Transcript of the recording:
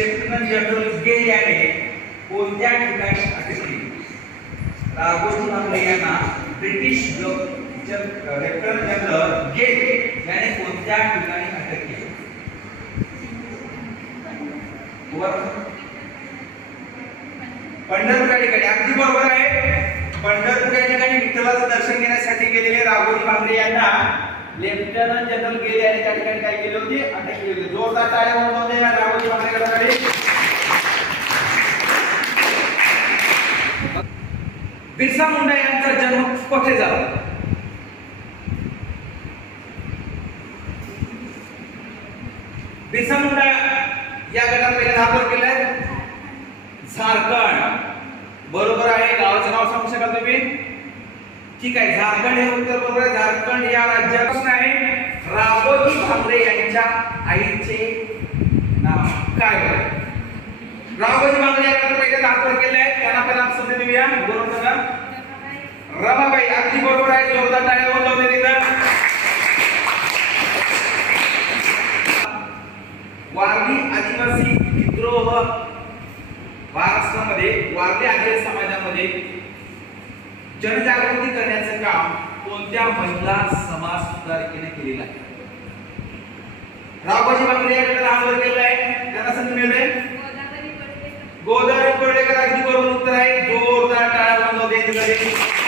Lieutenant general गे याने कोणत्या ठिकाणी अटक केली? राघोजी भांगरे यांना ब्रिटिश लेफ्टनंट जनरल गे याने कोणत्या ठिकाणी अटक केली? पंढरपूर या ठिकाणी. अगदी बरोबर आहे. पंढरपूर या ठिकाणी विठ्ठलाचं दर्शन घेण्यासाठी गेलेले राघोजी भांगरे यांना लेफ्टनंट जनरल गे यांनी त्या ठिकाणी काय केले होते? अटक केली होती. जोरदार टाळ्या वाजवून द्या राघोजी भांगरे यांच्याकडे. बिरसा मुंडा यांचा जन्म कुठे झाला? बिरसा मुंडा या गटात पहिले दाखल केलंय झारखंड. बरोबर आहे. गावाचं नाव सांगू शकाल तुम्ही? ठीक आहे. झारखंड हे उत्तर बरोबर आहे. झारखंड या राज्यापासून आहे. राघोजी भांगरे यांच्या आईचे नाव काय आहे? राघोजी भांगरे यांना पहिले दाखल केलंय. त्यांना पण नाव समजून देऊया. बरोबर सांगा. रमाबाई. अगदी बरोबर आहे. जोरदार टाळ्या वाजवून द्या. वारली आदिवासी विद्रोह महाराष्ट्रामध्ये वारली आदिवासी समाजामध्ये जनजागृती करण्याचं काम कोणत्या महिला समाज सुधारकेने केलेलं आहे? राघोजी भांगरे यांनी नाव केलं आहे. त्यांना संधी मिळते गोदावरी पडळेकर. अगदी बरोबर उत्तर आहे. जोरदार टाळ्या वाजवून द्या.